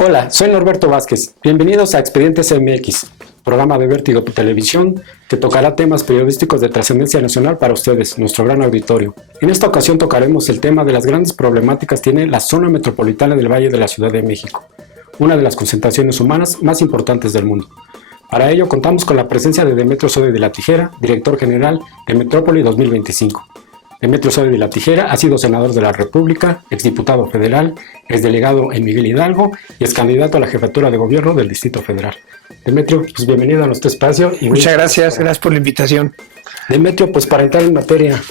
Hola, soy Norberto Vázquez. Bienvenidos a Expedientes MX, programa de Vértigo Televisión que tocará temas periodísticos de trascendencia nacional para ustedes, nuestro gran auditorio. En esta ocasión tocaremos el tema de las grandes problemáticas que tiene la zona metropolitana del Valle de la Ciudad de México, una de las concentraciones humanas más importantes del mundo. Para ello contamos con la presencia de Demetrio Sodi de la Tijera, director general de Metrópoli 2025. Demetrio Sodi de la Tijera ha sido senador de la República, exdiputado federal, exdelegado en Miguel Hidalgo y es candidato a la jefatura de gobierno del Distrito Federal. Demetrio, pues bienvenido a nuestro espacio. Muchas gracias por la invitación. Demetrio, pues para entrar en materia,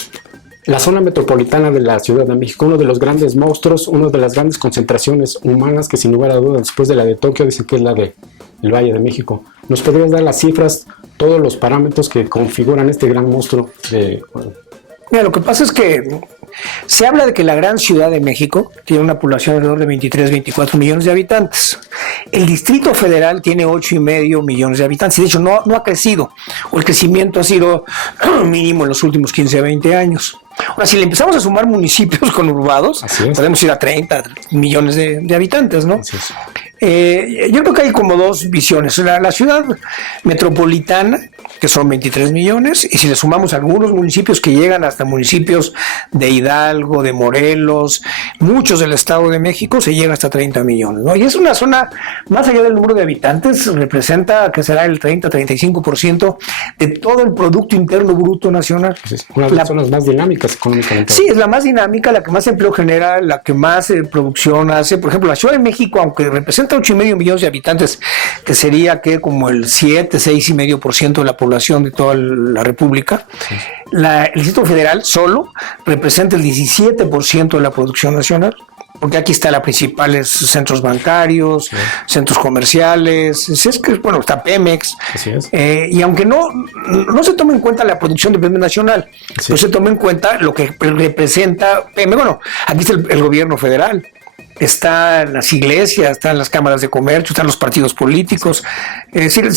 la zona metropolitana de la Ciudad de México, uno de los grandes monstruos, una de las grandes concentraciones humanas que sin lugar a dudas después de la de Tokio dicen que es la del Valle de México. ¿Nos podrías dar las cifras, todos los parámetros que configuran este gran monstruo de... Mira, lo que pasa es que se habla de que la gran Ciudad de México tiene una población alrededor de 23, 24 millones de habitantes. El Distrito Federal tiene 8,5 millones de habitantes y de hecho no ha crecido, o el crecimiento ha sido mínimo en los últimos 15 a 20 años. Ahora, si le empezamos a sumar municipios conurbados, podemos ir a 30 millones de habitantes, ¿no? Yo creo que hay como dos visiones. La ciudad metropolitana, que son 23 millones, y si le sumamos algunos municipios que llegan hasta municipios de Hidalgo, de Morelos, muchos del Estado de México, se llega hasta 30 millones, ¿no? Y es una zona, más allá del número de habitantes, representa que será el 30-35% de todo el Producto Interno Bruto Nacional. Una de las zonas más dinámicas económicamente. Sí, es la más dinámica, la que más empleo genera, la que más producción hace. Por ejemplo, la Ciudad de México, aunque representa 8,5 millones de habitantes, que sería que como el 6,5% de la población de toda la República, el Distrito Federal solo representa el 17% de la producción nacional. Porque aquí está los principales centros bancarios, centros comerciales, está Pemex. Y aunque no se toma en cuenta la producción de Pemex nacional, no se toma en cuenta lo que representa Pemex. Bueno, aquí está el gobierno federal. Están las iglesias, están las cámaras de comercio, están los partidos políticos. Es decir,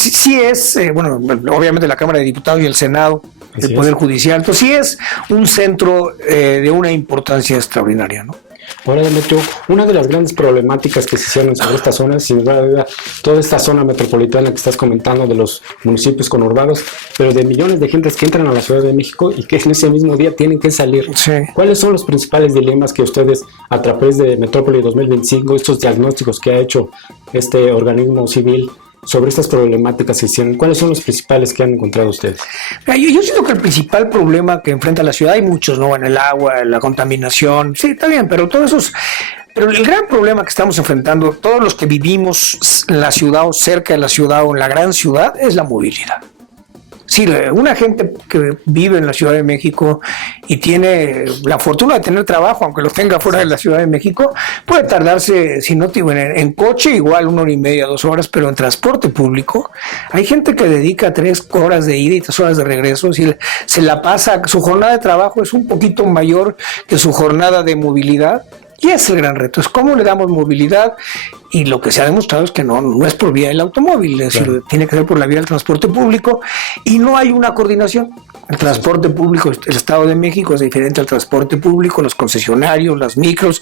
obviamente la Cámara de Diputados y el Senado, el Poder Judicial. Entonces sí es un centro de una importancia extraordinaria, ¿no? Ahora, Demetrio, una de las grandes problemáticas que se hicieron sobre esta zona, sin duda, toda esta zona metropolitana que estás comentando de los municipios conurbados, pero de millones de gentes que entran a la Ciudad de México y que en ese mismo día tienen que salir. Sí. ¿Cuáles son los principales dilemas que ustedes, a través de Metrópoli 2025, estos diagnósticos que ha hecho este organismo civil sobre estas problemáticas que hicieron, cuáles son los principales que han encontrado ustedes? Yo siento que el principal problema que enfrenta la ciudad, hay muchos, ¿no? En el agua, la contaminación, sí, está bien, pero todos esos... Pero el gran problema que estamos enfrentando, todos los que vivimos en la ciudad o cerca de la ciudad o en la gran ciudad, es la movilidad. Sí, una gente que vive en la Ciudad de México y tiene la fortuna de tener trabajo, aunque lo tenga fuera de la Ciudad de México, puede tardarse, si no en coche, igual 1 hora y media, 2 horas, pero en transporte público hay gente que dedica 3 horas de ida y 3 horas de regreso, si se la pasa, su jornada de trabajo es un poquito mayor que su jornada de movilidad. Y ese es el gran reto, es cómo le damos movilidad, y lo que se ha demostrado es que no es por vía del automóvil, es decir, tiene que ser por la vía del transporte público, y no hay una coordinación. El transporte público, el Estado de México es diferente al transporte público, los concesionarios, las micros,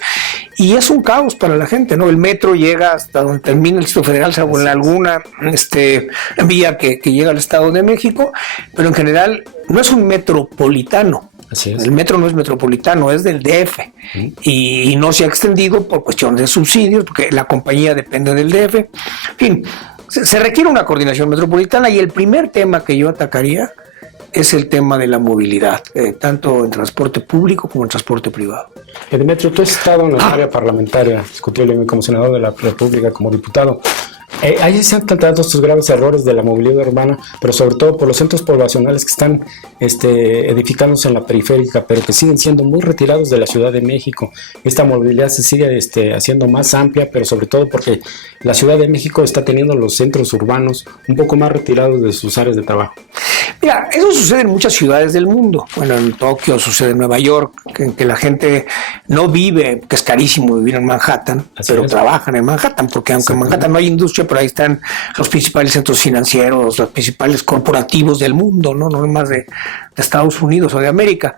y es un caos para la gente, ¿no? El metro llega hasta donde termina el Distrito Federal, salvo en alguna vía que llega al Estado de México, pero en general no es un metropolitano. Así es. El metro no es metropolitano, es del DF, y no se ha extendido por cuestiones de subsidios, porque la compañía depende del DF. En fin, se requiere una coordinación metropolitana, y el primer tema que yo atacaría es el tema de la movilidad, tanto en transporte público como en transporte privado. Demetrio, tú has estado en la área parlamentaria, discutiblemente como senador de la República, como diputado. Ahí se han tratado estos graves errores de la movilidad urbana, pero sobre todo por los centros poblacionales que están edificándose en la periférica, pero que siguen siendo muy retirados de la Ciudad de México. Esta movilidad se sigue haciendo más amplia, pero sobre todo porque la Ciudad de México está teniendo los centros urbanos un poco más retirados de sus áreas de trabajo. Mira, eso sucede en muchas ciudades del mundo. Bueno, en Tokio, sucede en Nueva York, que la gente no vive, que es carísimo vivir en Manhattan, pero trabajan en Manhattan, porque aunque en Manhattan no hay industria industria, pero ahí están los principales centros financieros, los principales corporativos del mundo, no más de Estados Unidos o de América.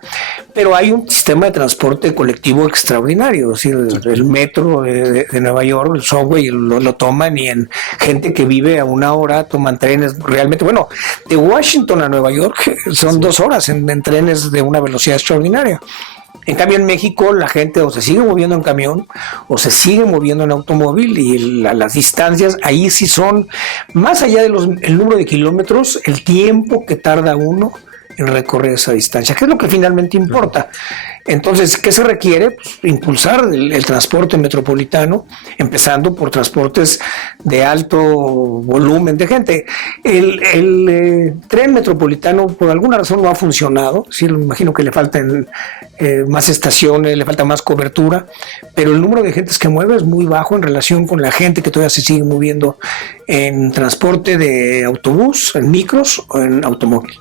Pero hay un sistema de transporte colectivo extraordinario, es decir, el metro de Nueva York, el subway, lo toman, y en gente que vive a 1 hora toman trenes realmente, bueno, de Washington a Nueva York son 2 horas en trenes de una velocidad extraordinaria. En cambio, en México la gente o se sigue moviendo en camión o se sigue moviendo en automóvil, y las distancias ahí sí son, más allá del número de kilómetros, el tiempo que tarda uno en recorrer esa distancia, que es lo que finalmente importa. Entonces, ¿qué se requiere? Pues, impulsar el transporte metropolitano, empezando por transportes de alto volumen de gente. El tren metropolitano por alguna razón no ha funcionado. Sí, me imagino que le faltan más estaciones, le falta más cobertura, pero el número de gentes que mueve es muy bajo en relación con la gente que todavía se sigue moviendo en transporte de autobús, en micros o en automóvil.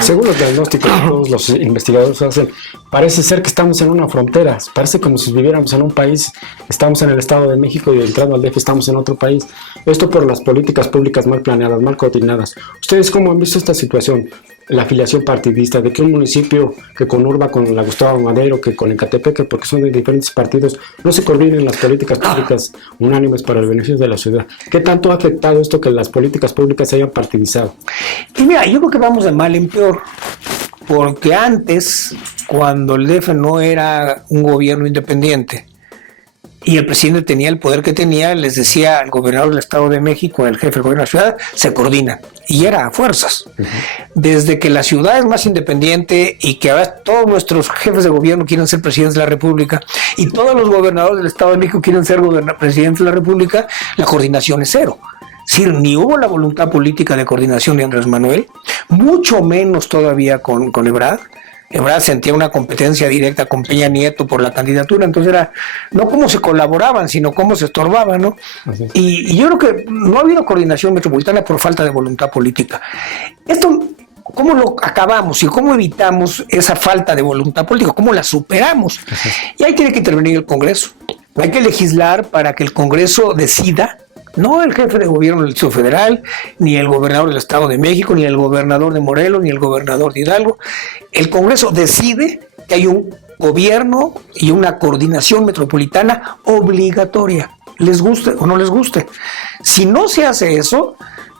Según los diagnósticos que todos los investigadores hacen, parece ser que estamos en una frontera, parece como si viviéramos en un país, estamos en el Estado de México y entrando al DF estamos en otro país. Esto por las políticas públicas mal planeadas, mal coordinadas. ¿Ustedes cómo han visto esta situación? La afiliación partidista, de que un municipio que conurba con la Gustavo Madero, que con Ecatepec, porque son de diferentes partidos, no se coordinen las políticas públicas unánimes para el beneficio de la ciudad. ¿Qué tanto ha afectado esto que las políticas públicas se hayan partidizado? Y mira, yo creo que vamos de mal en peor, porque antes, cuando el DF no era un gobierno independiente y el presidente tenía el poder que tenía, les decía al gobernador del Estado de México, al jefe del gobierno de la ciudad, se coordinan, y era a fuerzas. Desde que la ciudad es más independiente y que ahora todos nuestros jefes de gobierno quieren ser presidentes de la República y todos los gobernadores del Estado de México quieren ser presidentes de la República, la coordinación es cero. Sí, ni hubo la voluntad política de coordinación de Andrés Manuel, mucho menos todavía con Ebrard. Ebrard sentía una competencia directa con Peña Nieto por la candidatura, entonces era no cómo se colaboraban, sino cómo se estorbaban, ¿no? Y yo creo que no ha habido coordinación metropolitana por falta de voluntad política. Esto, ¿cómo lo acabamos y cómo evitamos esa falta de voluntad política? ¿Cómo la superamos? Y ahí tiene que intervenir el Congreso. Hay que legislar para que el Congreso decida. No el jefe de gobierno del Distrito Federal, ni el gobernador del Estado de México, ni el gobernador de Morelos, ni el gobernador de Hidalgo. El Congreso decide que hay un gobierno y una coordinación metropolitana obligatoria, les guste o no les guste. Si no se hace eso,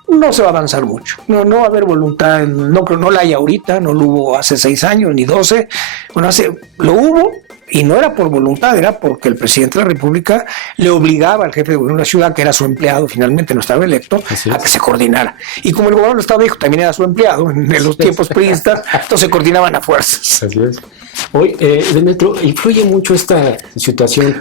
no se va a avanzar mucho. No va a haber voluntad, no la hay ahorita, no lo hubo hace 6 años ni 12. Bueno, lo hubo. Y no era por voluntad, era porque el presidente de la República le obligaba al jefe de gobierno de la ciudad, que era su empleado, finalmente no estaba electo, a que se coordinara. Y como el gobernador del Estado de México también era su empleado en los tiempos priistas, entonces se coordinaban a fuerzas. Así es. Hoy, Demetrio, influye mucho esta situación.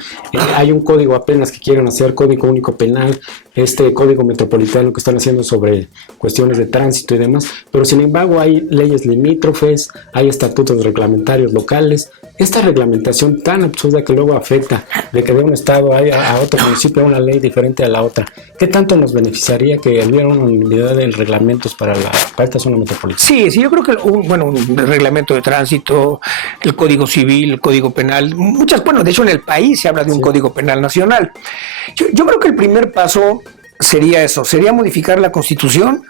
Hay un código apenas que quieren hacer, Código Único Penal, este código metropolitano que están haciendo sobre cuestiones de tránsito y demás, pero sin embargo hay leyes limítrofes, hay estatutos reglamentarios locales. Esta reglamentación tan absurda que luego afecta de que de un estado a otro municipio una ley diferente a la otra, ¿qué tanto nos beneficiaría que hubiera una unidad de reglamentos para esta zona metropolitana? Sí, yo creo que un reglamento de tránsito, el Código Civil, el Código Penal, de hecho en el país se habla de un Código Penal nacional. Yo creo que el primer paso sería eso, sería modificar la Constitución,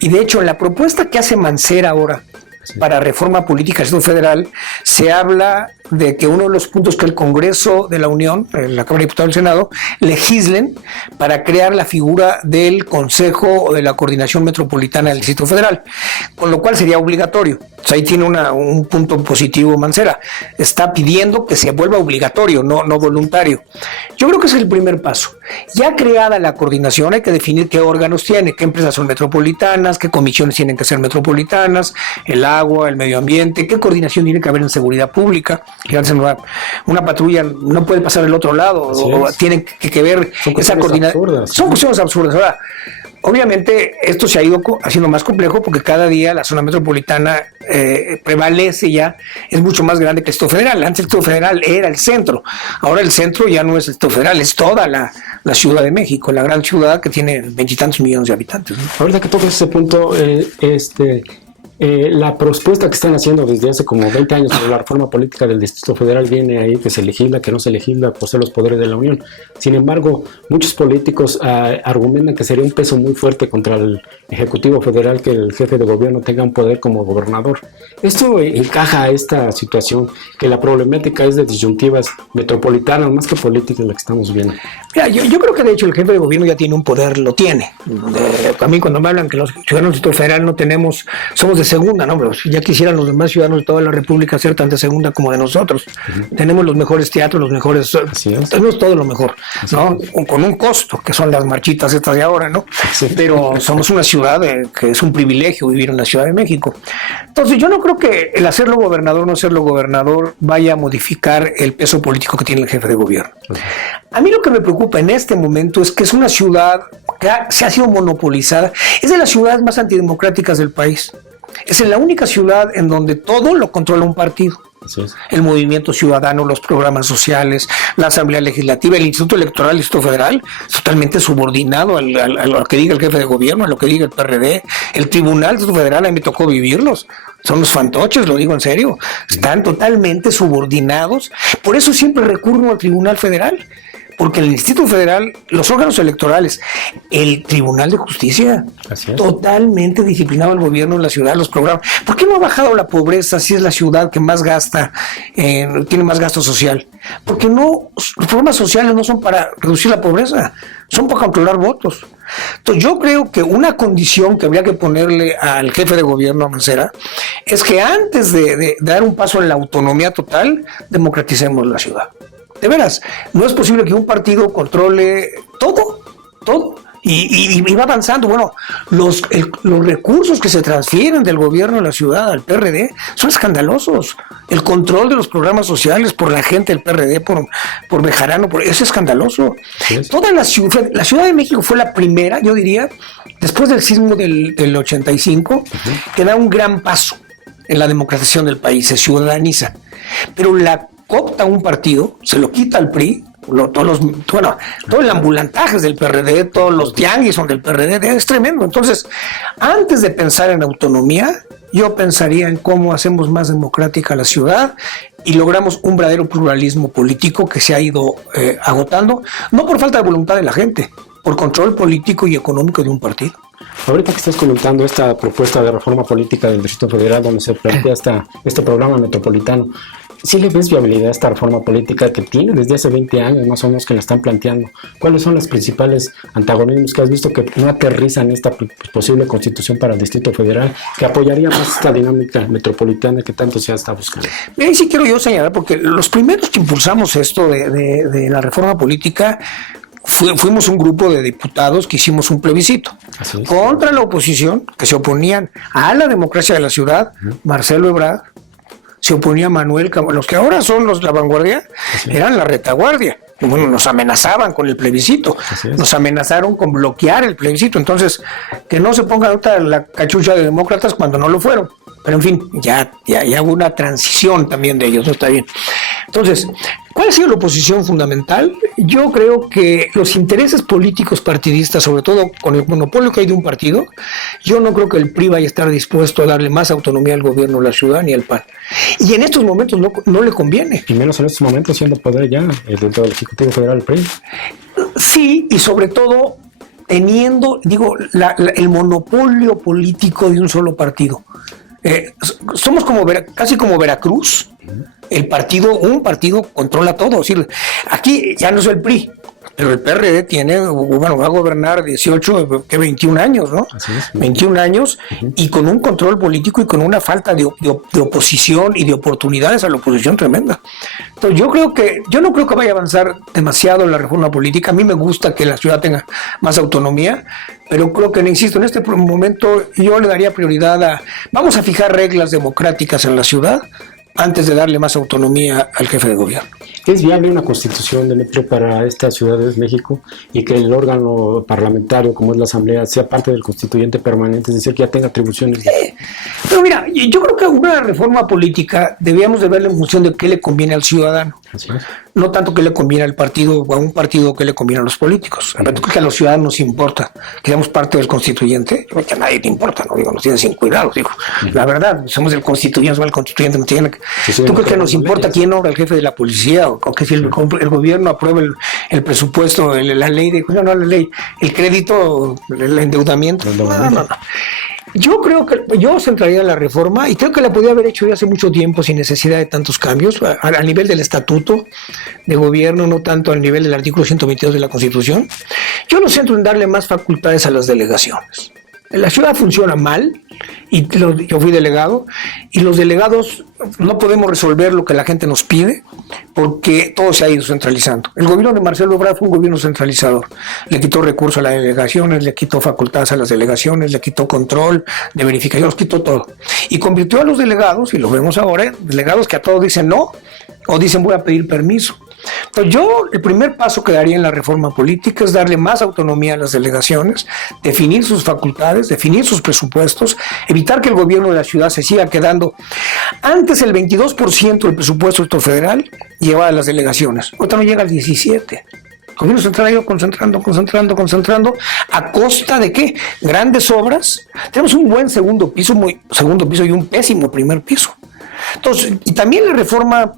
y de hecho en la propuesta que hace Mancera ahora para reforma política del Estado Federal, se habla de que uno de los puntos que el Congreso de la Unión, la Cámara de Diputados y el Senado, legislen para crear la figura del Consejo o de la Coordinación Metropolitana del Distrito Federal, con lo cual sería obligatorio. O sea, ahí tiene un punto positivo Mancera. Está pidiendo que se vuelva obligatorio, no voluntario. Yo creo que ese es el primer paso. Ya creada la coordinación, hay que definir qué órganos tiene, qué empresas son metropolitanas, qué comisiones tienen que ser metropolitanas, el agua, el medio ambiente, qué coordinación tiene que haber en seguridad pública. Una patrulla no puede pasar del otro lado, o tiene que ver esa coordinación. Son cuestiones absurdas. Ahora, obviamente esto se ha ido haciendo más complejo porque cada día la zona metropolitana prevalece ya, es mucho más grande que el Distrito Federal. Antes el Distrito Federal era el centro, ahora el centro ya no es el Distrito Federal, es toda la Ciudad de México, la gran ciudad que tiene 20 y tantos millones de habitantes, ¿no? Ahorita que tocas ese punto, La propuesta que están haciendo desde hace como 20 años sobre la reforma política del Distrito Federal viene ahí que se legisla, que no se legisla, posee los poderes de la Unión. Sin embargo, muchos políticos argumentan que sería un peso muy fuerte contra el Ejecutivo Federal que el jefe de gobierno tenga un poder como gobernador. Esto encaja a esta situación, que la problemática es de disyuntivas metropolitanas más que políticas la que estamos viendo. Mira, yo creo que de hecho el jefe de gobierno ya tiene un poder, lo tiene. A mí cuando me hablan que los ciudadanos del Distrito Federal no tenemos, somos de segunda, ¿no? Pero ya quisieran los demás ciudadanos de toda la República ser tan de segunda como de nosotros. Tenemos los mejores teatros, los mejores, tenemos todo lo mejor, ¿no? Con un costo, que son las marchitas estas de ahora, ¿no? Pero somos una ciudad que es un privilegio vivir en la Ciudad de México. Entonces yo no creo que el hacerlo gobernador o no hacerlo gobernador vaya a modificar el peso político que tiene el jefe de gobierno. A mí lo que me preocupa en este momento es que es una ciudad que se ha sido monopolizada, es de las ciudades más antidemocráticas del país. Es la única ciudad en donde todo lo controla un partido. El movimiento ciudadano, los programas sociales, la Asamblea Legislativa, el Instituto Electoral, el Instituto Federal, es totalmente subordinado a lo que diga el jefe de gobierno, a lo que diga el PRD. El Tribunal del Instituto Federal, a mí me tocó vivirlos. Son los fantoches, lo digo en serio. Están totalmente subordinados. Por eso siempre recurro al Tribunal Federal. Porque el Instituto Federal, los órganos electorales, el Tribunal de Justicia, totalmente disciplinado el gobierno de la ciudad, los programas. ¿Por qué no ha bajado la pobreza si es la ciudad que más gasta, tiene más gasto social? Porque los programas sociales no son para reducir la pobreza, son para controlar votos. Entonces yo creo que una condición que habría que ponerle al jefe de gobierno, Mancera, es que antes de dar un paso en la autonomía total, democraticemos la ciudad. De veras, no es posible que un partido controle todo, y va avanzando. Bueno, los recursos que se transfieren del gobierno de la ciudad al PRD son escandalosos. El control de los programas sociales por la gente del PRD, por Bejarano, es escandaloso. Toda la Ciudad de México fue la primera, yo diría, después del sismo del 85, que da un gran paso en la democratización del país, se ciudadaniza. Pero la coopta un partido, se lo quita al PRI, todo el ambulantaje es del PRD, todos los tianguis son del PRD, es tremendo. Entonces, antes de pensar en autonomía, yo pensaría en cómo hacemos más democrática la ciudad y logramos un verdadero pluralismo político que se ha ido agotando, no por falta de voluntad de la gente, por control político y económico de un partido. Ahorita que estás comentando esta propuesta de reforma política del Distrito Federal, donde se plantea este programa metropolitano, ¿sí le ves viabilidad a esta reforma política que tiene desde hace 20 años más o menos que la están planteando? ¿Cuáles son los principales antagonismos que has visto que no aterrizan esta posible constitución para el Distrito Federal, que apoyaría más esta dinámica metropolitana que tanto se está buscando? Ahí sí quiero yo señalar, porque los primeros que impulsamos esto de la reforma política fuimos un grupo de diputados que hicimos un plebiscito contra la oposición, que se oponían a la democracia de la ciudad, Marcelo Ebrard, se oponía Manuel Camacho, los que ahora son la vanguardia, eran la retaguardia. Bueno, nos amenazaban con el plebiscito, nos amenazaron con bloquear el plebiscito, entonces que no se ponga ahorita la cachucha de demócratas cuando no lo fueron. Pero en fin, ya hubo una transición también de ellos, no está bien. Entonces, ¿cuál ha sido la oposición fundamental? Yo creo que los intereses políticos partidistas, sobre todo con el monopolio que hay de un partido, yo no creo que el PRI vaya a estar dispuesto a darle más autonomía al gobierno de la ciudad ni al PAN. Y en estos momentos no le conviene. Y menos en estos momentos siendo poder ya dentro del Ejecutivo Federal el PRI. Sí, y sobre todo teniendo, el monopolio político de un solo partido. Somos casi como Veracruz. Un partido controla todo. Es decir, aquí ya no es el PRI, pero el PRD va a gobernar 21 años, ¿no? Así es. 21 años y con un control político y con una falta de oposición y de oportunidades a la oposición tremenda. Entonces yo no creo que vaya a avanzar demasiado la reforma política. A mí me gusta que la ciudad tenga más autonomía, pero creo que, insisto, en este momento yo le daría prioridad vamos a fijar reglas democráticas en la ciudad antes de darle más autonomía al jefe de gobierno. ¿Es viable una constitución, Demetrio, para esta Ciudad de México y que el órgano parlamentario, como es la Asamblea, sea parte del constituyente permanente, es decir, que ya tenga atribuciones? Pero mira, yo creo que una reforma política debíamos de verla en función de qué le conviene al ciudadano. no tanto que le conviene al partido o a un partido que le conviene a los políticos. Creo que a los ciudadanos nos importa, que seamos parte del constituyente, que a nadie te importa, no digo, nos tienen sin cuidado, digo. La verdad, somos el constituyente, somos el constituyente, no tiene que... ¿Tú crees que nos importa quién nombra el jefe de la policía o que si el gobierno aprueba el presupuesto, la ley de... No, la ley, el crédito, el endeudamiento? No. Yo creo que yo centraría la reforma y creo que la podía haber hecho ya hace mucho tiempo sin necesidad de tantos cambios a nivel del estatuto de gobierno, no tanto al nivel del artículo 122 de la Constitución. Yo lo centro en darle más facultades a las delegaciones. La ciudad funciona mal, y yo fui delegado, y los delegados no podemos resolver lo que la gente nos pide porque todo se ha ido centralizando. El gobierno de Marcelo Ebrard fue un gobierno centralizador. Le quitó recursos a las delegaciones, le quitó facultades a las delegaciones, le quitó control de verificación, los quitó todo. Y convirtió a los delegados, y lo vemos ahora, delegados que a todos dicen no, o dicen voy a pedir permiso. Entonces yo, el primer paso que daría en la reforma política es darle más autonomía a las delegaciones, definir sus facultades, definir sus presupuestos, evitar que el gobierno de la ciudad se siga quedando. Antes el 22% del presupuesto federal llevaba a las delegaciones, ahorita no llega al 17%. El gobierno central ha ido concentrando, ¿a costa de qué? Grandes obras. Tenemos un buen segundo piso y un pésimo primer piso. Entonces, y también la reforma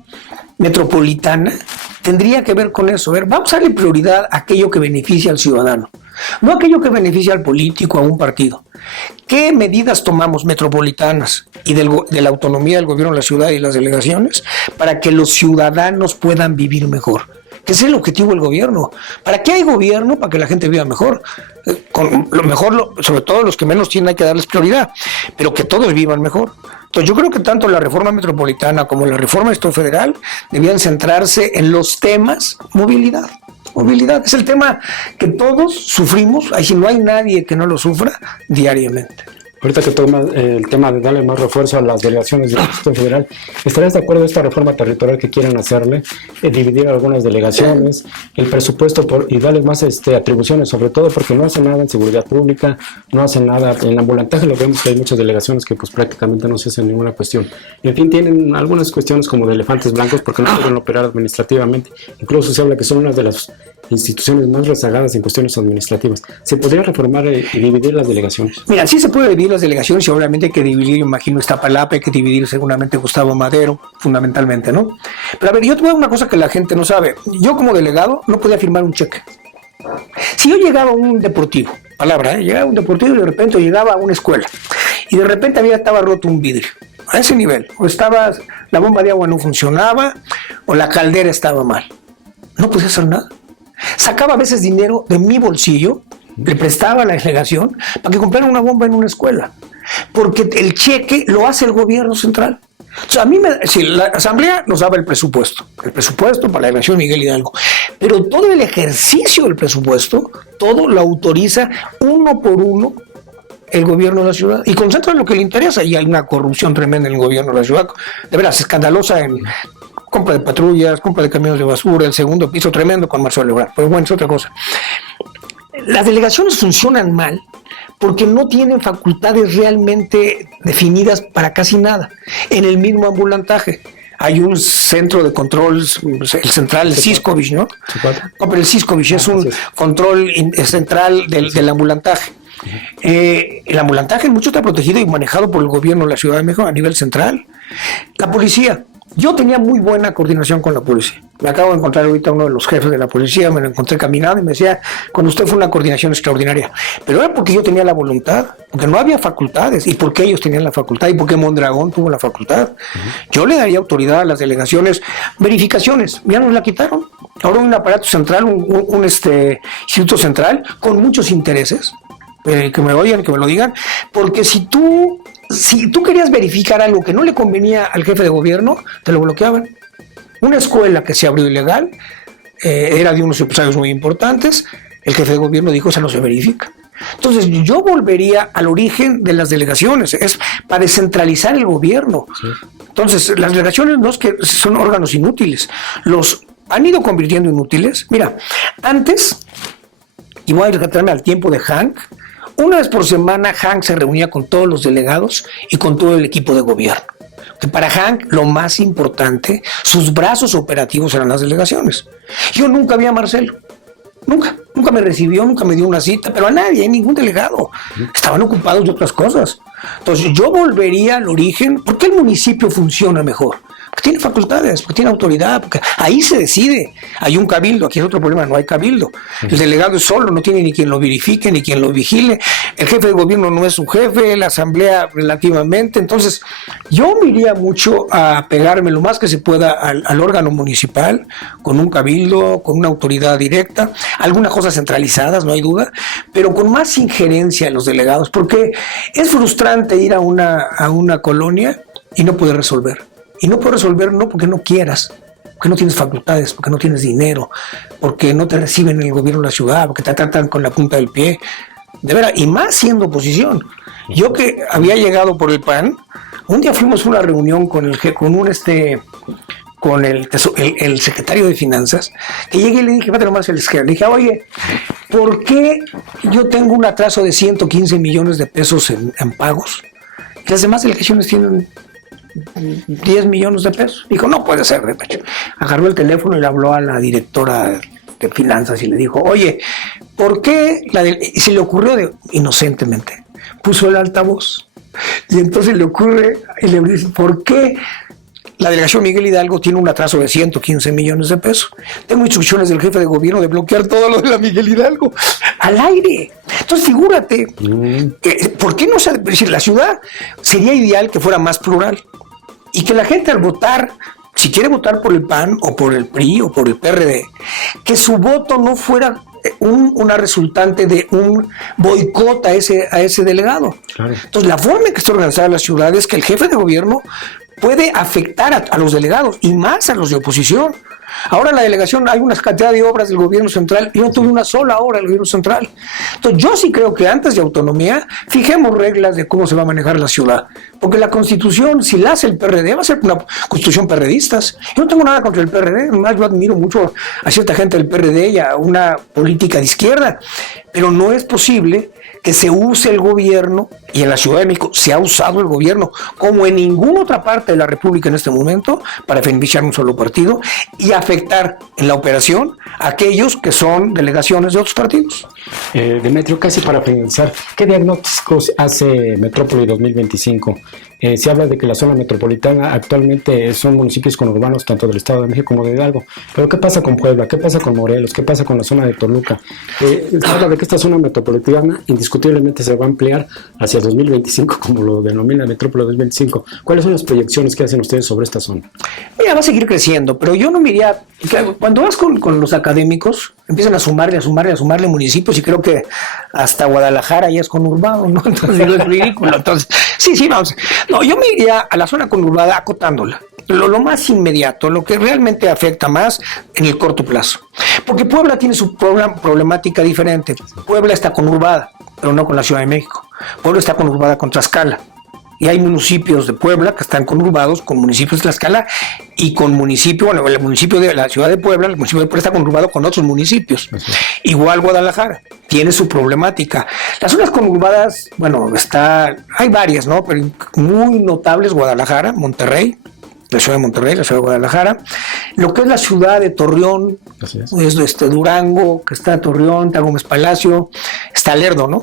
metropolitana tendría que ver con eso. Vamos a darle prioridad a aquello que beneficia al ciudadano, no aquello que beneficia al político, a un partido. ¿Qué medidas tomamos metropolitanas y de la autonomía del gobierno de la ciudad y las delegaciones para que los ciudadanos puedan vivir mejor? Que ese es el objetivo del gobierno. ¿Para qué hay gobierno? Para que la gente viva mejor. Con lo mejor, sobre todo los que menos tienen, hay que darles prioridad, pero que todos vivan mejor. Entonces yo creo que tanto la reforma metropolitana como la reforma federal debían centrarse en los temas movilidad. Movilidad es el tema que todos sufrimos, ahí sí no hay nadie que no lo sufra diariamente. Ahorita que toma el tema de darle más refuerzo a las delegaciones del Distrito Federal, ¿estarías de acuerdo en esta reforma territorial que quieren hacerle? Dividir algunas delegaciones, el presupuesto y darle más atribuciones, sobre todo porque no hacen nada en seguridad pública, no hacen nada en ambulantaje, lo vemos que hay muchas delegaciones que pues prácticamente no se hacen ninguna cuestión. En fin, tienen algunas cuestiones como de elefantes blancos porque no pueden operar administrativamente. Incluso se habla que son una de las instituciones más rezagadas en cuestiones administrativas. ¿Se podría reformar y dividir las delegaciones? Mira, sí se puede dividir las delegaciones y obviamente hay que dividir, yo imagino, Iztapalapa, hay que dividir seguramente Gustavo Madero, fundamentalmente, ¿no? Pero a ver, yo te voy a decir una cosa que la gente no sabe. Yo como delegado no podía firmar un cheque. Si yo llegaba a un deportivo, llegaba a un deportivo y de repente llegaba a una escuela y de repente estaba roto un vidrio, a ese nivel, o la bomba de agua no funcionaba o la caldera estaba mal, no podía hacer nada. Sacaba a veces dinero de mi bolsillo, le prestaba a la delegación para que comprara una bomba en una escuela, porque el cheque lo hace el gobierno central. O sea, la asamblea nos daba el presupuesto para la delegación Miguel Hidalgo, pero todo el ejercicio del presupuesto, todo lo autoriza uno por uno el gobierno de la ciudad y concentra lo que le interesa, y hay una corrupción tremenda en el gobierno de la ciudad, de veras escandalosa, en compra de patrullas, compra de camiones de basura, el segundo piso tremendo con Marcelo Ebrard. Pero bueno, es otra cosa. Las delegaciones funcionan mal porque no tienen facultades realmente definidas para casi nada. En el mismo ambulantaje hay un centro de control, el central, el Siscovich, ¿no? No, pero el Siscovich es un control central del ambulantaje. El ambulantaje mucho está protegido y manejado por el gobierno de la Ciudad de México a nivel central. La policía. Yo tenía muy buena coordinación con la policía. Me acabo de encontrar ahorita uno de los jefes de la policía, me lo encontré caminando y me decía, con usted fue una coordinación extraordinaria. Pero era porque yo tenía la voluntad, porque no había facultades, y porque ellos tenían la facultad, y porque Mondragón tuvo la facultad. Yo le daría autoridad a las delegaciones. Verificaciones, ya nos la quitaron. Ahora un aparato central, un instituto central, con muchos intereses, que me oigan, que me lo digan, porque si tú querías verificar algo que no le convenía al jefe de gobierno, te lo bloqueaban. Una escuela que se abrió ilegal, era de unos empresarios muy importantes, el jefe de gobierno dijo, eso no se verifica. Entonces yo volvería al origen de las delegaciones, es para descentralizar el gobierno. Sí. Entonces las delegaciones no es que son órganos inútiles, los han ido convirtiendo inútiles. Mira, antes, y voy a retratarme al tiempo de Hank, una vez por semana Hank se reunía con todos los delegados y con todo el equipo de gobierno. que para Hank lo más importante, sus brazos operativos eran las delegaciones. Yo nunca vi a Marcelo, nunca me recibió, nunca me dio una cita, pero a nadie, ningún delegado. Estaban ocupados de otras cosas. Entonces yo volvería al origen. ¿Por qué el municipio funciona mejor? Porque tiene facultades, porque tiene autoridad, porque ahí se decide. Hay un cabildo, aquí es otro problema, no hay cabildo. El delegado es solo, no tiene ni quien lo verifique, ni quien lo vigile. El jefe de gobierno no es su jefe, la asamblea relativamente. Entonces, yo me iría mucho a pegarme lo más que se pueda al órgano municipal, con un cabildo, con una autoridad directa, algunas cosas centralizadas, no hay duda, pero con más injerencia en los delegados, porque es frustrante ir a una colonia y no poder resolver. Y no puedes resolver no porque no quieras, porque no tienes facultades, porque no tienes dinero, porque no te reciben en el gobierno de la ciudad, porque te tratan con la punta del pie. De veras, y más siendo oposición. Yo que había llegado por el PAN, un día fuimos a una reunión con el secretario de Finanzas, que llegué y le dije, fíjate nomás el esquema, le dije, oye, ¿por qué yo tengo un atraso de 115 millones de pesos en pagos? Y las demás delegaciones tienen 10 millones de pesos. Dijo, no puede ser, de pecho. Agarró el teléfono y le habló a la directora de finanzas y le dijo, oye, ¿por qué? Y se le ocurrió inocentemente, puso el altavoz. Y entonces le ocurre y le dice, ¿por qué la delegación Miguel Hidalgo tiene un atraso de 115 millones de pesos? Tengo instrucciones del jefe de gobierno de bloquear todo lo de la Miguel Hidalgo al aire. Entonces, figúrate, ¿por qué no se decir la ciudad? Sería ideal que fuera más plural y que la gente al votar, si quiere votar por el PAN o por el PRI o por el PRD, que su voto no fuera una resultante de un boicot a ese delegado. Claro. Entonces, la forma en que está organizada la ciudad es que el jefe de gobierno puede afectar a los delegados y más a los de oposición. Ahora en la delegación hay una cantidad de obras del gobierno central y no tuve una sola obra del gobierno central. Entonces yo sí creo que antes de autonomía fijemos reglas de cómo se va a manejar la ciudad, porque la constitución, si la hace el PRD, va a ser una constitución perredistas. Yo no tengo nada contra el PRD, además yo admiro mucho a cierta gente del PRD y a una política de izquierda, pero no es posible que se use el gobierno, y en la Ciudad de México se ha usado el gobierno como en ninguna otra parte de la República en este momento, para beneficiar un solo partido y afectar en la operación a aquellos que son delegaciones de otros partidos. Demetrio, casi para finalizar, ¿qué diagnósticos hace Metrópoli 2025? Se habla de que la zona metropolitana actualmente son municipios conurbanos tanto del Estado de México como de Hidalgo, pero ¿qué pasa con Puebla? ¿Qué pasa con Morelos? ¿Qué pasa con la zona de Toluca? Se habla de que esta zona metropolitana indiscutiblemente se va a ampliar hacia 2025, como lo denomina Metrópoli 2025. ¿Cuáles son las proyecciones que hacen ustedes sobre esta zona? Mira, va a seguir creciendo, pero yo no me iría... Cuando vas con los académicos, empiezan a sumarle municipios, y creo que hasta Guadalajara ya es conurbado, ¿no? Entonces es ridículo. Entonces, sí, vamos. No, yo me iría a la zona conurbada acotándola. Lo más inmediato, lo que realmente afecta más en el corto plazo. Porque Puebla tiene su problemática diferente. Puebla está conurbada, pero no con la Ciudad de México. Puebla está conurbada con Tlaxcala. Y hay municipios de Puebla que están conurbados con municipios de Tlaxcala y con el municipio de la ciudad de Puebla, el municipio de Puebla está conurbado con otros municipios. Igual Guadalajara, tiene su problemática. Las zonas conurbadas, hay varias, ¿no? Pero muy notables: Guadalajara, Monterrey, la ciudad de Monterrey, la ciudad de Guadalajara, lo que es la ciudad de Torreón, es Durango, que está Torreón, está Gómez Palacio, está Lerdo, ¿no?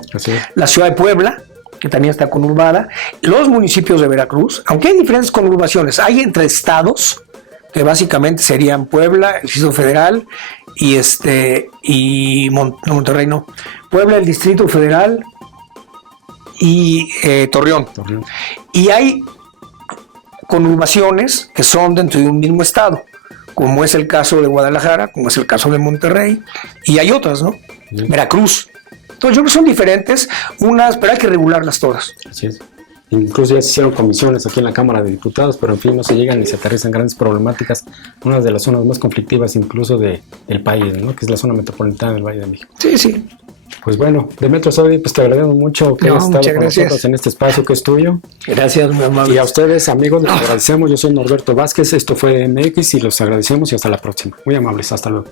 La ciudad de Puebla, que también está conurbada, los municipios de Veracruz, aunque hay diferentes conurbaciones, hay entre estados, que básicamente serían Puebla, el Distrito Federal, Monterrey no, Puebla, el Distrito Federal y Torreón. Y hay conurbaciones que son dentro de un mismo estado, como es el caso de Guadalajara, como es el caso de Monterrey, y hay otras, ¿no? Veracruz. Entonces yo creo que son diferentes, pero hay que regularlas todas. Así es. Incluso ya se hicieron comisiones aquí en la Cámara de Diputados, pero en fin, no se llegan ni se aterrizan grandes problemáticas. Una de las zonas más conflictivas incluso del país, ¿no? Que es la zona metropolitana del Valle de México. Sí. Pues bueno, Demetrio Sodi, pues te agradecemos mucho que hayas estado con nosotros en este espacio que es tuyo. Gracias, muy amable. Y a ustedes, amigos, les agradecemos. Yo soy Norberto Vázquez, esto fue MX y los agradecemos y hasta la próxima. Muy amables, hasta luego.